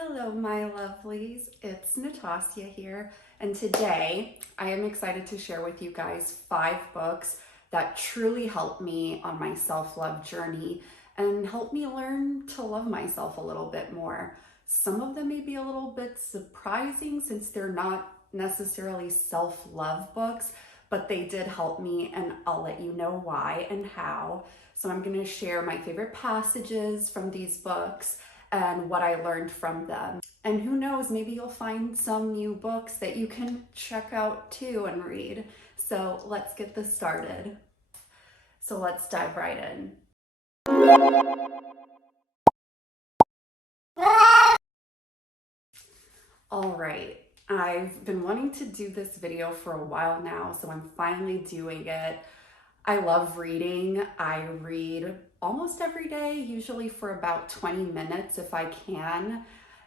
Hello, my lovelies. It's Natasha here, and today I am excited to share with you guys 5 books that truly helped me on my self-love journey and helped me learn to love myself a little bit more. Some of them may be a little bit surprising since they're not necessarily self-love books, but they did help me, and I'll let you know why and how. So I'm going to share my favorite passages from these books and what I learned from them. And who knows, maybe you'll find some new books that you can check out too and read. So let's get this started. So let's dive right in. All right, I've been wanting to do this video for a while now, so I'm finally doing it. I love reading. I read almost every day, usually for about 20 minutes if I can.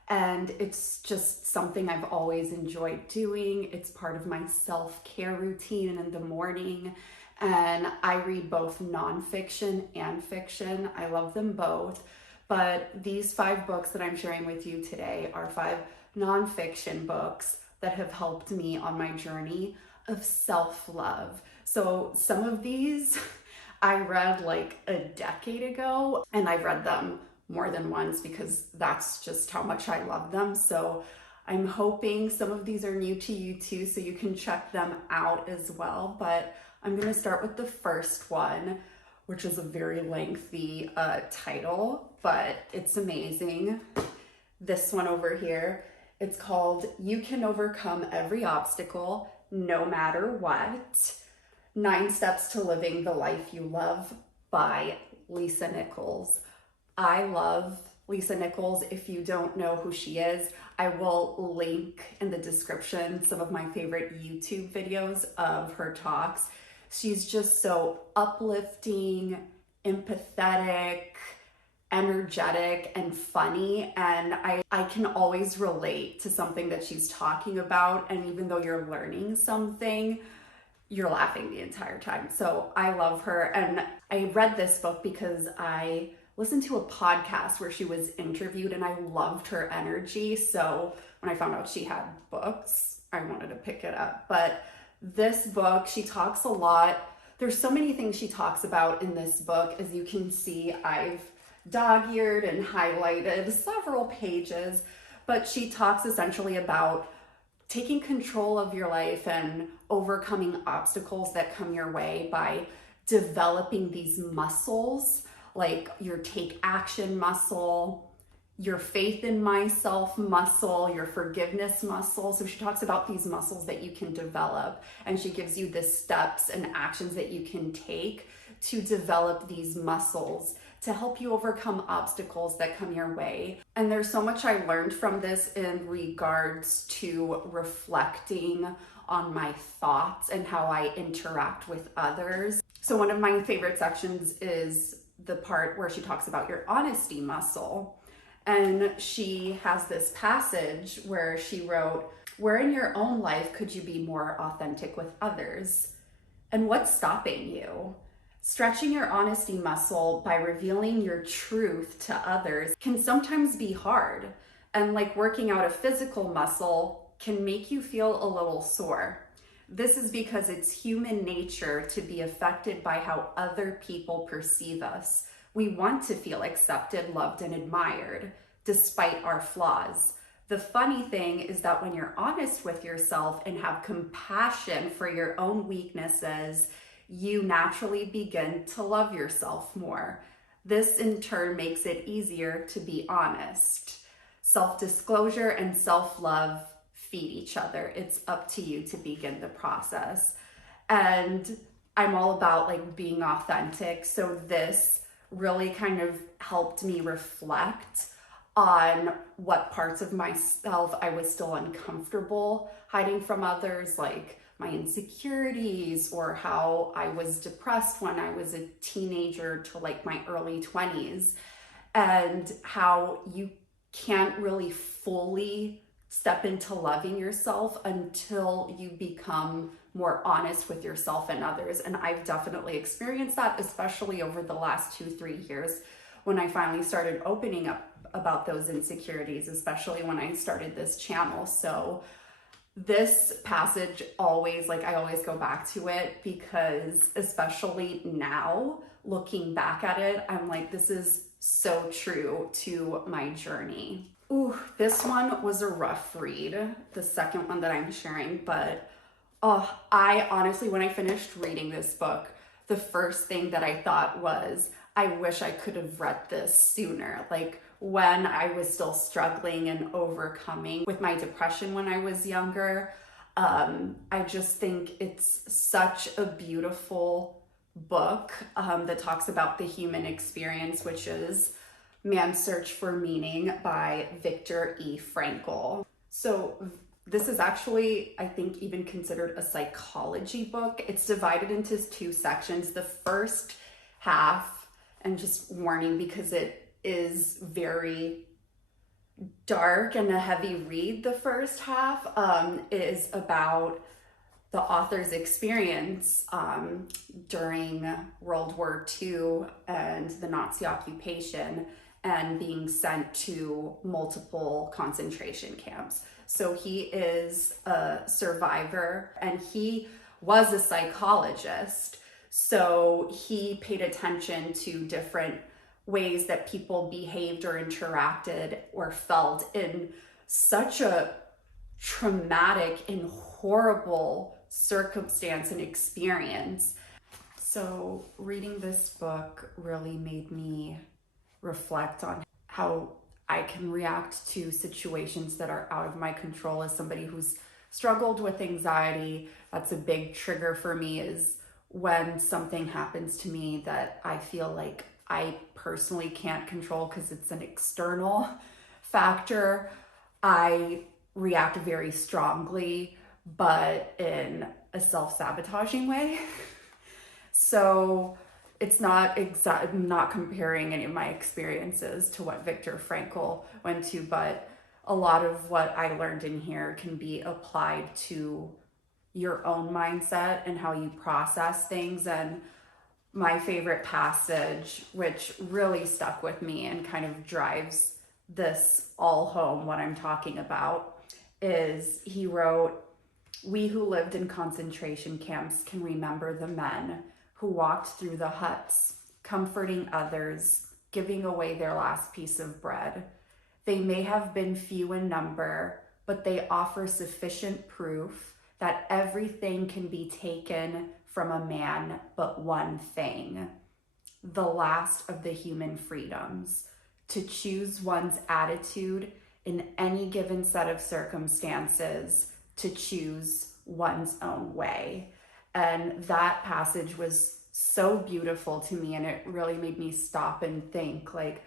And it's just something I've always enjoyed doing. It's part of my self-care routine in the morning. And I read both nonfiction and fiction. I love them both. But these 5 books that I'm sharing with you today are 5 nonfiction books that have helped me on my journey of self-love. So some of these I read like a decade ago, and I've read them more than once because that's just how much I love them. So I'm hoping some of these are new to you too, so you can check them out as well. But I'm gonna start with the first one, which is a very lengthy title, but it's amazing. This one over here, it's called You Can Overcome Every Obstacle, No Matter What. 9 Steps to Living the Life You Love by Lisa Nichols. I love Lisa Nichols. If you don't know who she is, I will link in the description some of my favorite YouTube videos of her talks. She's just so uplifting, empathetic, energetic, and funny, and I can always relate to something that she's talking about, and even though you're learning something, you're laughing the entire time. So I love her. And I read this book because I listened to a podcast where she was interviewed and I loved her energy. So when I found out she had books, I wanted to pick it up. But this book, she talks a lot. There's so many things she talks about in this book. As you can see, I've dog-eared and highlighted several pages, but she talks essentially about taking control of your life and overcoming obstacles that come your way by developing these muscles, like your take action muscle, your faith in myself muscle, your forgiveness muscle. So she talks about these muscles that you can develop, and she gives you the steps and actions that you can take to develop these muscles to help you overcome obstacles that come your way. And there's so much I learned from this in regards to reflecting on my thoughts and how I interact with others. So one of my favorite sections is the part where she talks about your honesty muscle. And she has this passage where she wrote, "Where in your own life could you be more authentic with others? And what's stopping you?" Stretching your honesty muscle by revealing your truth to others can sometimes be hard, and like working out a physical muscle can make you feel a little sore. This is because it's human nature to be affected by how other people perceive us. We want to feel accepted, loved, and admired, despite our flaws. The funny thing is that when you're honest with yourself and have compassion for your own weaknesses, you naturally begin to love yourself more. This in turn makes it easier to be honest. Self-disclosure and self-love feed each other. It's up to you to begin the process. And I'm all about like being authentic. So this really kind of helped me reflect on what parts of myself I was still uncomfortable hiding from others, like my insecurities, or how I was depressed when I was a teenager to like my early 20s, and how you can't really fully step into loving yourself until you become more honest with yourself and others. And I've definitely experienced that, especially over the last 2-3 years when I finally started opening up about those insecurities, especially when I started this channel. So this passage always, like, I always go back to it because, especially now, looking back at it, I'm like, this is so true to my journey. Ooh, this one was a rough read, the second one that I'm sharing, but I honestly, when I finished reading this book, the first thing that I thought was, I wish I could have read this sooner. Like, when I was still struggling and overcoming with my depression when I was younger. I just think it's such a beautiful book that talks about the human experience, which is Man's Search for Meaning by Viktor E. Frankl. So this is actually, I think, even considered a psychology book. It's divided into two sections. The first half, and just warning because it is very dark and a heavy read, the first half is about the author's experience during World War II and the Nazi occupation and being sent to multiple concentration camps. So he is a survivor and he was a psychologist. So he paid attention to different ways that people behaved or interacted or felt in such a traumatic and horrible circumstance and experience. So reading this book really made me reflect on how I can react to situations that are out of my control. As somebody who's struggled with anxiety, that's a big trigger for me, is when something happens to me that I feel like I personally can't control because it's an external factor. I react very strongly, but in a self-sabotaging way. So it's not I'm not comparing any of my experiences to what Viktor Frankl went to, but a lot of what I learned in here can be applied to your own mindset and how you process things. And my favorite passage, which really stuck with me and kind of drives this all home, what I'm talking about, is he wrote, "We who lived in concentration camps can remember the men who walked through the huts, comforting others, giving away their last piece of bread. They may have been few in number, but they offer sufficient proof that everything can be taken from a man but one thing, the last of the human freedoms, to choose one's attitude in any given set of circumstances, to choose one's own way." And that passage was so beautiful to me, and it really made me stop and think, like,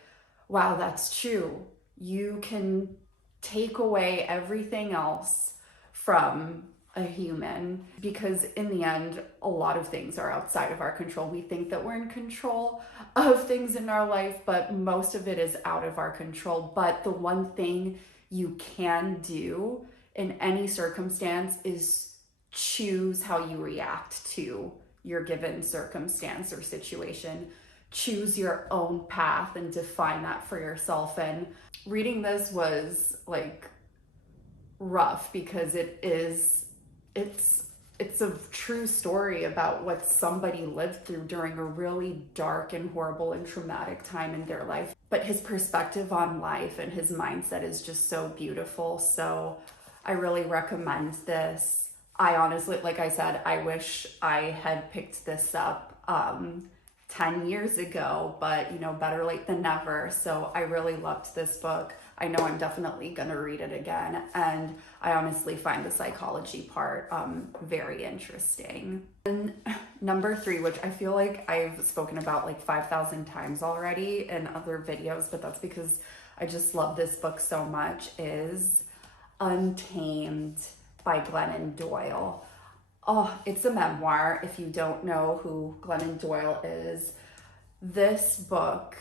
wow, that's true. You can take away everything else from a human, because in the end, a lot of things are outside of our control. We think that we're in control of things in our life, but most of it is out of our control. But the one thing you can do in any circumstance is choose how you react to your given circumstance or situation. Choose your own path and define that for yourself. And reading this was like rough because it's a true story about what somebody lived through during a really dark and horrible and traumatic time in their life. But his perspective on life and his mindset is just so beautiful. So I really recommend this. I honestly, like I said, I wish I had picked this up 10 years ago, but you know, better late than never. So I really loved this book. I know I'm definitely gonna read it again. And I honestly find the psychology part very interesting. And number 3, which I feel like I've spoken about like 5,000 times already in other videos, but that's because I just love this book so much, is Untamed by Glennon Doyle. Oh, it's a memoir. If you don't know who Glennon Doyle is, this book,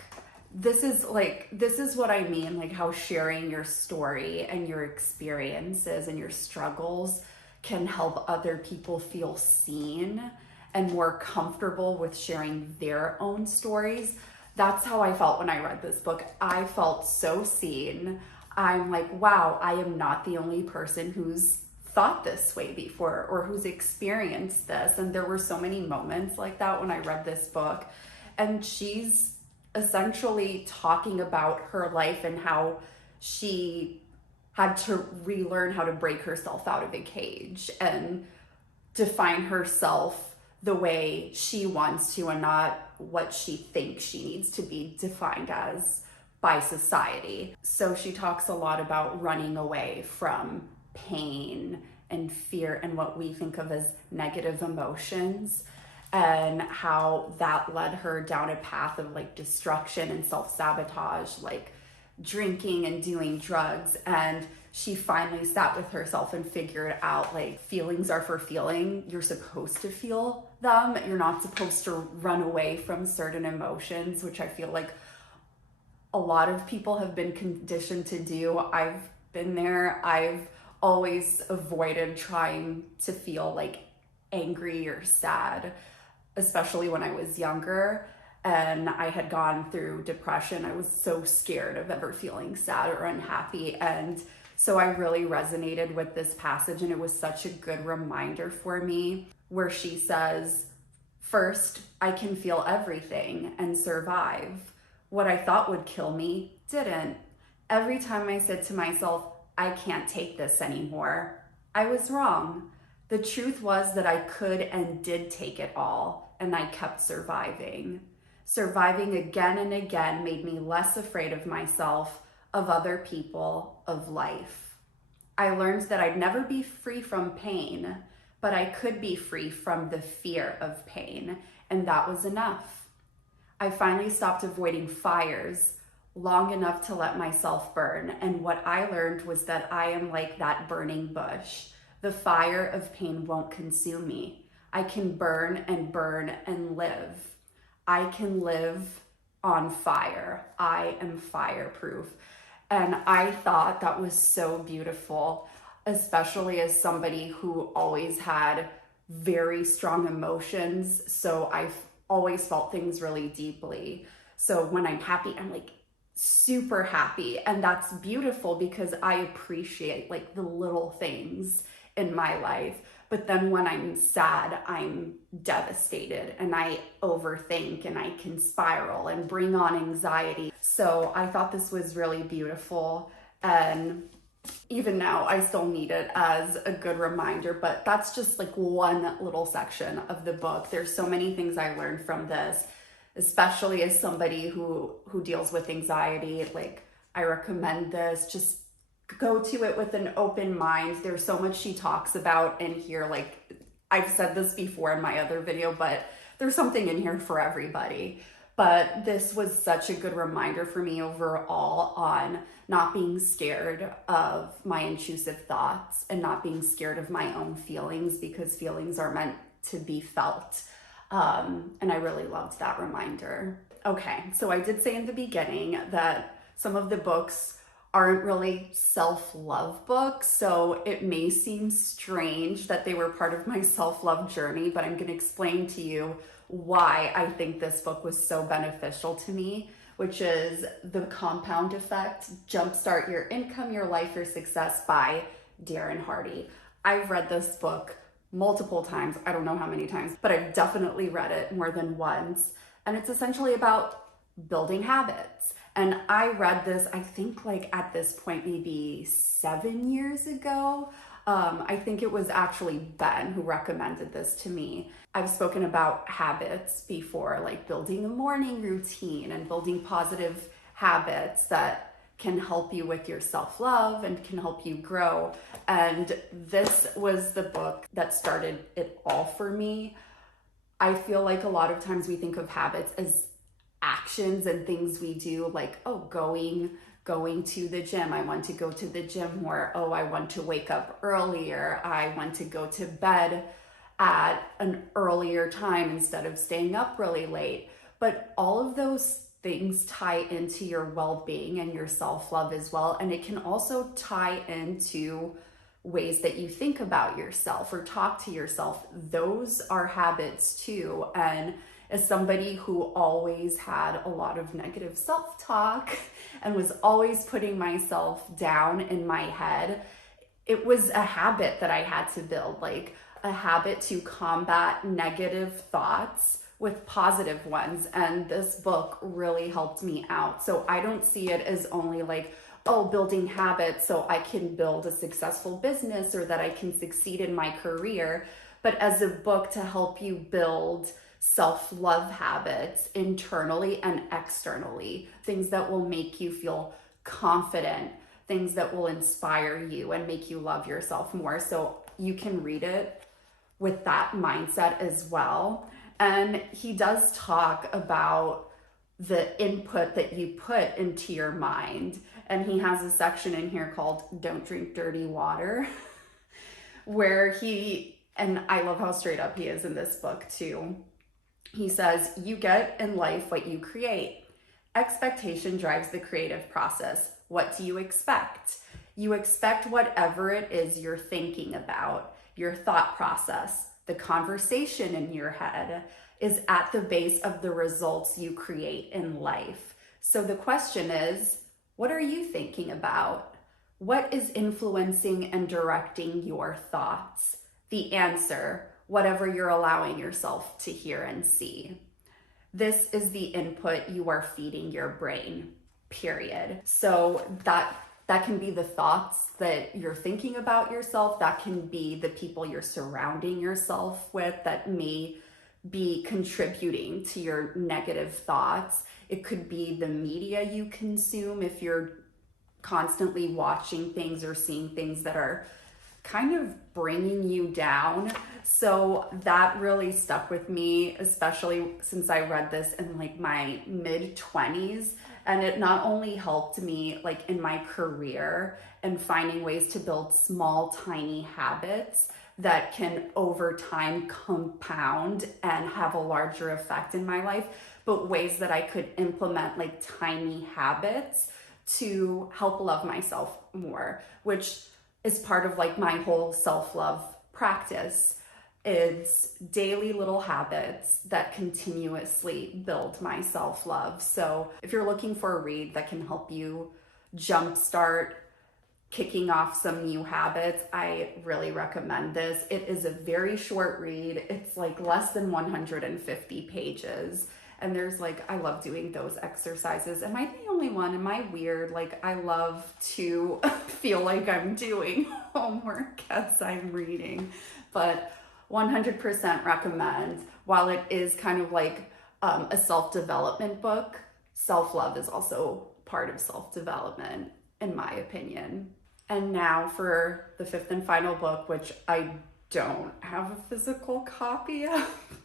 this is what I mean, like how sharing your story and your experiences and your struggles can help other people feel seen and more comfortable with sharing their own stories. That's how I felt when I read this book. I felt so seen. I'm like, wow, I am not the only person who's thought this way before or who's experienced this. And there were so many moments like that when I read this book. And she's essentially talking about her life and how she had to relearn how to break herself out of a cage and define herself the way she wants to and not what she thinks she needs to be defined as by society. So she talks a lot about running away from pain and fear and what we think of as negative emotions, and how that led her down a path of like destruction and self-sabotage, like drinking and doing drugs. And she finally sat with herself and figured out like feelings are for feeling. You're supposed to feel them. You're not supposed to run away from certain emotions, which I feel like a lot of people have been conditioned to do. I've been there. I've always avoided trying to feel like angry or sad, especially when I was younger and I had gone through depression. I was so scared of ever feeling sad or unhappy. And so I really resonated with this passage, and it was such a good reminder for me, where she says, first, I can feel everything and survive. What I thought would kill me didn't. Every time I said to myself, I can't take this anymore, I was wrong. The truth was that I could and did take it all, and I kept surviving. Surviving again and again made me less afraid of myself, of other people, of life. I learned that I'd never be free from pain, but I could be free from the fear of pain, and that was enough. I finally stopped avoiding fires long enough to let myself burn, and what I learned was that I am like that burning bush. The fire of pain won't consume me. I can burn and live. I can live on fire. I am fireproof. And I thought that was so beautiful, especially as somebody who always had very strong emotions. So I've always felt things really deeply. So when I'm happy, I'm like super happy. And that's beautiful because I appreciate like the little things in my life. But then when I'm sad, I'm devastated and I overthink and I can spiral and bring on anxiety. So I thought this was really beautiful. And even now, I still need it as a good reminder, but that's just like one little section of the book. There's so many things I learned from this, especially as somebody who deals with anxiety. Like, I recommend this. Just go to it with an open mind. There's so much she talks about in here. Like, I've said this before in my other video, but there's something in here for everybody. But this was such a good reminder for me overall on not being scared of my intrusive thoughts and not being scared of my own feelings, because feelings are meant to be felt. And I really loved that reminder. Okay, so I did say in the beginning that some of the books aren't really self-love books, so it may seem strange that they were part of my self-love journey, but I'm going to explain to you why I think this book was so beneficial to me, which is The Compound Effect: Jumpstart Your Income, Your Life, Your Success by Darren Hardy. I've read this book multiple times. I don't know how many times, but I've definitely read it more than once. And it's essentially about building habits. And I read this, I think like at this point, maybe 7 years ago. I think it was actually Ben who recommended this to me. I've spoken about habits before, like building a morning routine and building positive habits that can help you with your self-love and can help you grow. And this was the book that started it all for me. I feel like a lot of times we think of habits as actions and things we do, like, oh, going to the gym. I want to go to the gym more. Oh, I want to wake up earlier. I want to go to bed at an earlier time instead of staying up really late. But all of those things tie into your well-being and your self-love as well. And it can also tie into ways that you think about yourself or talk to yourself. Those are habits too. And As somebody who always had a lot of negative self-talk and was always putting myself down in my head, it was a habit that I had to build, like a habit to combat negative thoughts with positive ones. And this book really helped me out. So I don't see it as only like, oh, building habits so I can build a successful business or that I can succeed in my career, but as a book to help you build self-love habits internally and externally, things that will make you feel confident, things that will inspire you and make you love yourself more. So you can read it with that mindset as well. And he does talk about the input that you put into your mind. And he has a section in here called Don't Drink Dirty Water, where and I love how straight up he is in this book too. He says, you get in life what you create. Expectation drives the creative process. What do you expect? You expect whatever it is you're thinking about. Your thought process, the conversation in your head is at the base of the results you create in life. So the question is, what are you thinking about? What is influencing and directing your thoughts? The answer, whatever you're allowing yourself to hear and see. This is the input you are feeding your brain, period. So that can be the thoughts that you're thinking about yourself. That can be the people you're surrounding yourself with that may be contributing to your negative thoughts. It could be the media you consume if you're constantly watching things or seeing things that are kind of bringing you down. So that really stuck with me, especially since I read this in like my mid-20s. And it not only helped me like in my career and finding ways to build small, tiny habits that can over time compound and have a larger effect in my life, but ways that I could implement like tiny habits to help love myself more, which is part of like my whole self-love practice. It's daily little habits that continuously build my self-love. So if you're looking for a read that can help you jumpstart kicking off some new habits, I really recommend this. It is a very short read. It's like less than 150 pages. And there's like, I love doing those exercises. Am I the only one? Am I weird? Like, I love to feel like I'm doing homework as I'm reading, but 100% recommend. While it is kind of like a self-development book, self-love is also part of self-development, in my opinion. And now for the fifth and final book, which I don't have a physical copy of.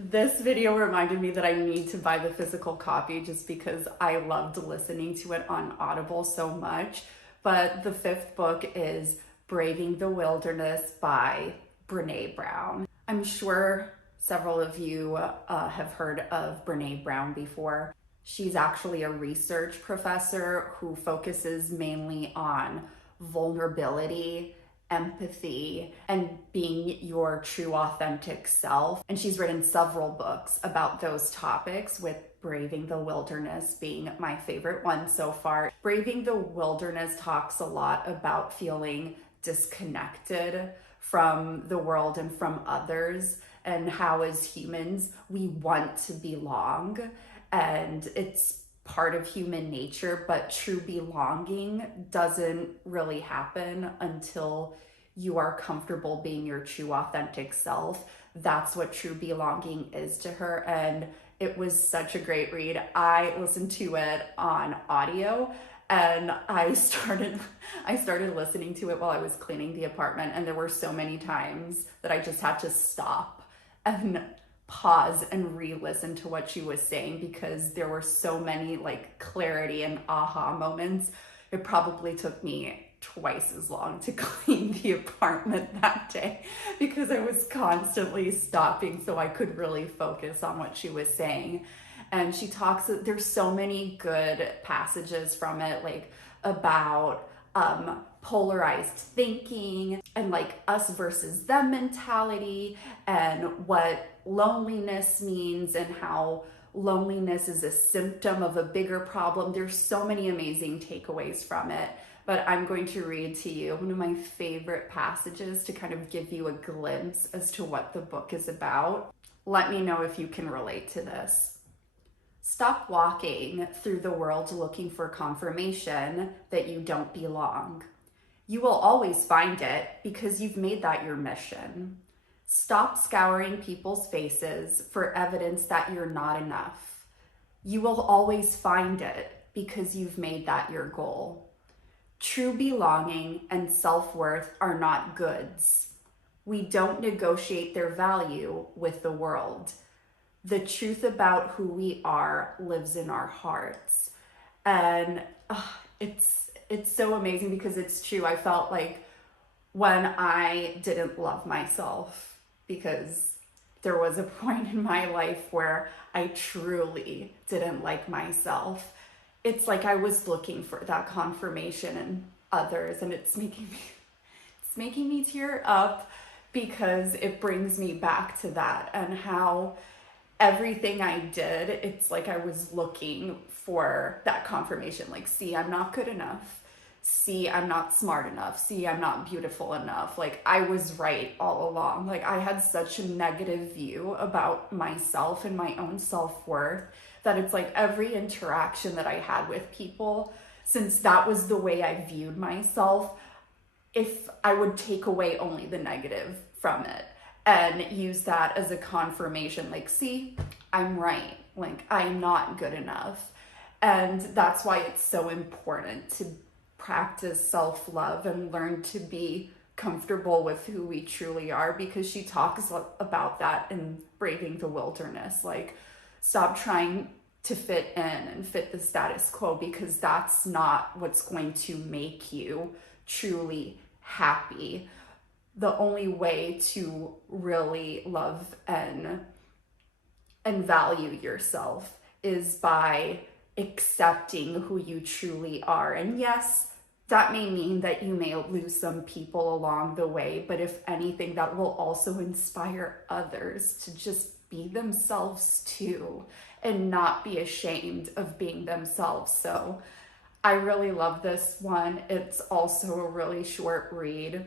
This video reminded me that I need to buy the physical copy just because I loved listening to it on Audible so much. But the fifth book is Braving the Wilderness by Brene Brown. I'm sure several of you have heard of Brene Brown before. She's actually a research professor who focuses mainly on vulnerability, empathy, and being your true authentic self. And she's written several books about those topics, with Braving the Wilderness being my favorite one so far. Braving the Wilderness talks a lot about feeling disconnected from the world and from others, and how as humans we want to belong, and it's part of human nature, but true belonging doesn't really happen until you are comfortable being your true authentic self. That's what true belonging is to her, and it was such a great read. I listened to it on audio, and I started listening to it while I was cleaning the apartment, and there were so many times that I just had to stop and pause and re-listen to what she was saying, because there were so many like clarity and aha moments. It probably took me twice as long to clean the apartment that day because I was constantly stopping so I could really focus on what she was saying. And she talks, there's so many good passages from it, like about polarized thinking and like us versus them mentality, and what loneliness means and how loneliness is a symptom of a bigger problem. There's so many amazing takeaways from it, but I'm going to read to you one of my favorite passages to kind of give you a glimpse as to what the book is about. Let me know if you can relate to this. Stop walking through the world looking for confirmation that you don't belong. You will always find it because you've made that your mission. Stop scouring people's faces for evidence that you're not enough. You will always find it because you've made that your goal. True belonging and self-worth are not goods. We don't negotiate their value with the world. The truth about who we are lives in our hearts. And it's so amazing because it's true. I felt like when I didn't love myself, because there was a point in my life where I truly didn't like myself, it's like I was looking for that confirmation in others, and it's making me tear up because it brings me back to that and how everything I did, it's like I was looking for that confirmation. Like, see, I'm not good enough. See, I'm not smart enough. See, I'm not beautiful enough. Like, I was right all along. Like, I had such a negative view about myself and my own self-worth that it's like every interaction that I had with people, since that was the way I viewed myself, if I would take away only the negative from it and use that as a confirmation, like, see, I'm right. Like, I'm not good enough. And that's why it's so important to practice self-love and learn to be comfortable with who we truly are, because she talks about that in Braving the Wilderness. Like, stop trying to fit in and fit the status quo, because that's not what's going to make you truly happy. The only way to really love and value yourself is by accepting who you truly are. And yes, that may mean that you may lose some people along the way, but if anything, that will also inspire others to just be themselves too and not be ashamed of being themselves. So I really love this one. It's also a really short read,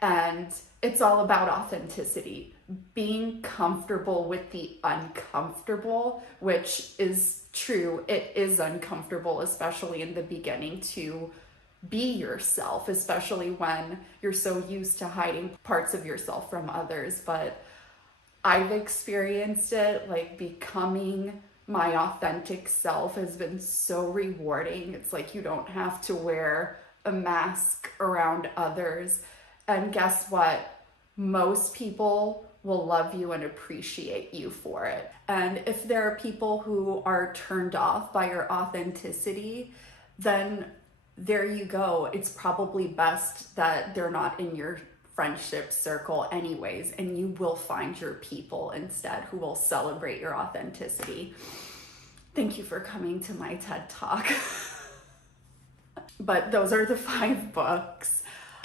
and it's all about authenticity, being comfortable with the uncomfortable, which is true. It is uncomfortable, especially in the beginning, to be yourself, especially when you're so used to hiding parts of yourself from others. But I've experienced it, like, becoming my authentic self has been so rewarding. It's like you don't have to wear a mask around others. And guess what? Most people will love you and appreciate you for it. And if there are people who are turned off by your authenticity, then there you go. It's probably best that they're not in your friendship circle anyways, and you will find your people instead who will celebrate your authenticity. Thank you for coming to my TED Talk. But those are the 5 books.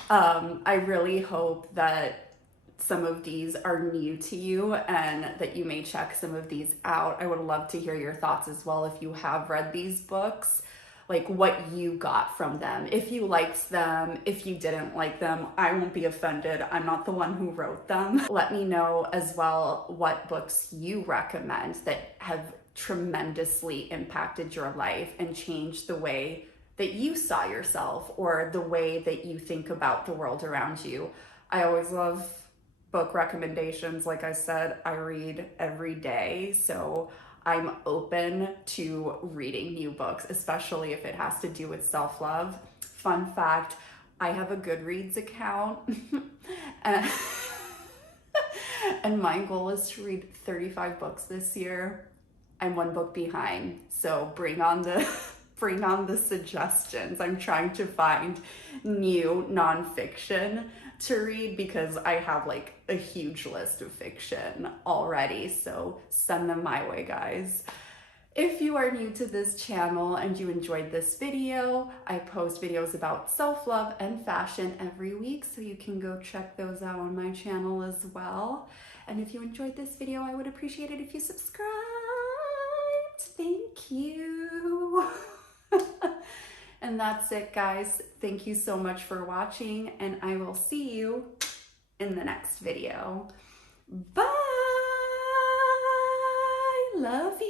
I really hope that some of these are new to you and that you may check some of these out. I would love to hear your thoughts as well if you have read these books, like what you got from them. If you liked them, if you didn't like them, I won't be offended. I'm not the one who wrote them. Let me know as well what books you recommend that have tremendously impacted your life and changed the way that you saw yourself or the way that you think about the world around you. I always love book recommendations. Like I said, I read every day, so I'm open to reading new books, especially if it has to do with self-love. Fun fact, I have a Goodreads account and my goal is to read 35 books this year. I'm 1 book behind, so bring on the suggestions. I'm trying to find new nonfiction to read because I have like a huge list of fiction already, so send them my way, guys. If you are new to this channel and you enjoyed this video, I post videos about self-love and fashion every week, so you can go check those out on my channel as well. And if you enjoyed this video, I would appreciate it if you subscribed. Thank you. And that's it, guys. Thank you so much for watching, and I will see you in the next video. Bye. Love you.